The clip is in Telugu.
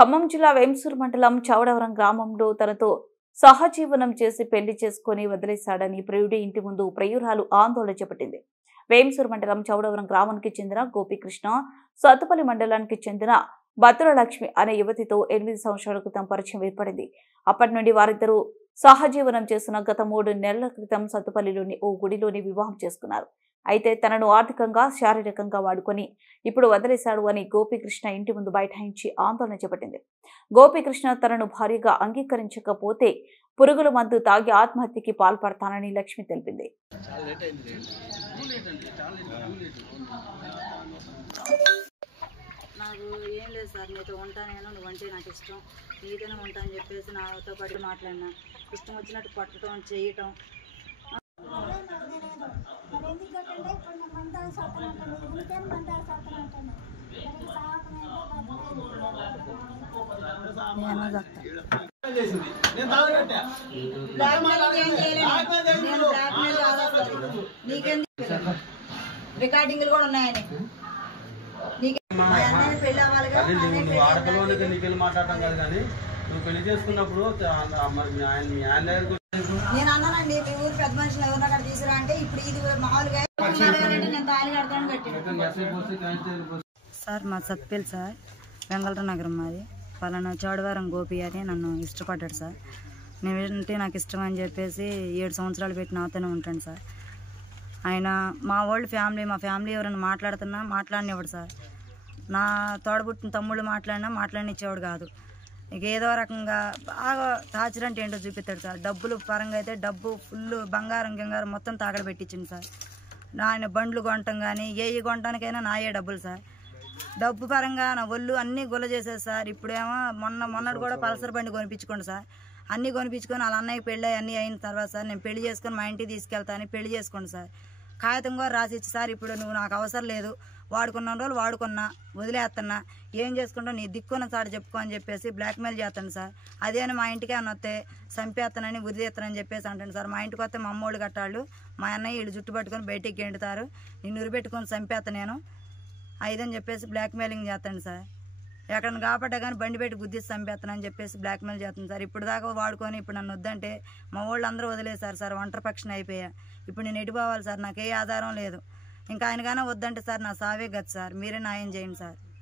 ఖమ్మం జిల్లా వేంసూరు మండలం చౌడవరం గ్రామంలో తనతో సహజీవనం చేసి పెళ్లి చేసుకుని వదిలేశాడని ప్రియుడి ఇంటి ముందు ప్రియురాలు ఆందోళన చేపట్టింది. వేంసూరు మండలం చౌడవరం గ్రామానికి చెందిన గోపీకృష్ణ, సత్తుపల్లి మండలానికి చెందిన భద్రలక్ష్మి అనే యువతితో 8 సంవత్సరాల క్రితం పరిచయం ఏర్పడింది. అప్పటి నుండి వారిద్దరూ సహజీవనం చేసిన గత 3 నెలల క్రితం సత్తుపల్లిలోని ఓ గుడిలోని వివాహం చేసుకున్నారు. అయితే తనను ఆర్థికంగా, శారీరకంగా వాడుకొని ఇప్పుడు వదిలేశాడు అని గోపీకృష్ణ ఇంటి ముందు బైఠాయించి ఆందోళన చేపట్టింది. గోపీకృష్ణ తనను భార్యగా అంగీకరించకపోతే పురుగుల మందు తాగి ఆత్మహత్యకి పాల్పడతానని లక్ష్మి తెలిపింది. నాకు ఏం లేదు సార్, నీతో ఉంటానేను, నువ్వంటే నాకు ఇష్టం, నీతోనే ఉంటా అని చెప్పేసి నాతో పాటు మాట్లాడినా. ఇష్టం వచ్చినట్టు పట్టడం, చేయటం. రికార్డింగ్లు కూడా ఉన్నాయని ఆడపిల్లకి నీకెళ్ళి మాట్లాడటం కాదు, కానీ నువ్వు పెళ్లి చేసుకున్నప్పుడు నేను అన్నానండి, మీ ఊరు పెద్ద మనుషులు ఎవరిన అక్కడ తీసుకురా అంటే ఇప్పుడు ఇది మామూలుగా నేను తాళి కడతాను కట్టాను. సార్ మా సత్పల్లి సార్, వెంగళరావు నగరం మాది. పలానా చౌడవరం గోపి అని నన్ను ఇష్టపడ్డాడు సార్. నేనంటే నాకు ఇష్టం అని చెప్పేసి 7 సంవత్సరాలు పెట్టి నాతోనే ఉంటాను సార్. ఆయన మా వాళ్ళ ఫ్యామిలీ, మా ఫ్యామిలీ ఎవరైనా మాట్లాడుతున్నా మాట్లాడినవాడు సార్. నా తోడబుట్టిన తమ్ముళ్ళు మాట్లాడినిచ్చేవాడు కాదు. ఇక ఏదో రకంగా బాగా టార్చర్ అంటే ఏంటో చూపిస్తాడు సార్. డబ్బులు పరంగా అయితే డబ్బు ఫుల్ బంగారం గింగారం మొత్తం తాకడ పెట్టించింది సార్. ఆయన బండ్లు కొనటం కానీ ఏవి కొనటానికైనా నాయే డబ్బులు సార్. డబ్బు పరంగా నా ఒళ్ళు అన్నీ గుల్ల చేసేది సార్. ఇప్పుడేమో మొన్నటి కూడా పల్సర్ బండి కొనిపించుకోండి సార్. అన్నీ కొనిపించుకొని వాళ్ళ అన్నయ్య పెళ్ళి అన్నీ అయిన తర్వాత సార్ నేను పెళ్లి చేసుకొని మా ఇంటికి తీసుకెళ్తాను, పెళ్లి చేసుకోండి సార్. కాగితం కూడా రాసిచ్చి సార్ ఇప్పుడు నువ్వు నాకు అవసరం లేదు, వాడుకున్న రోజులు వాడుకున్నా, వదిలేస్తున్నా, ఏం చేసుకుంటావు నీ దిక్కున్న చాటు చెప్పుకో అని చెప్పేసి బ్లాక్మెయిల్ చేస్తాను సార్. అదేని మా ఇంటికి అని వస్తే చంపేస్తానని ఉరిదేస్తానని చెప్పేసి అంటాను సార్. మా ఇంటికి వస్తే మా అమ్మోళ్ళు కట్టాళ్ళు, మా అన్నయ్య వీళ్ళు జుట్టు పట్టుకొని బయటికి గెంటుతారు, నిన్ను ఉరిపెట్టుకొని చంపేస్తా నేను ఐదని చెప్పేసి బ్లాక్మెయిలింగ్ చేస్తాను సార్. ఎక్కడన్నా కాపాడ్డా కానీ బండి పెట్టి గుద్దిసి చంపేస్తానని చెప్పేసి బ్లాక్మెయిల్ చేస్తాను సార్. ఇప్పుడు దాకా వాడుకొని ఇప్పుడు నన్ను వద్దంటే మా వాళ్ళు అందరూ వదిలేశారు సార్. ఒంటరి పక్షిని అయిపోయా. ఇప్పుడు నేను ఎటు పోవాలి సార్, నాకు ఏ ఆధారం లేదు. ఇంకా ఆయన కానీ వద్దంటే సార్ నా సావే గతి సార్. మీరే న్యాయం చేయండి సార్.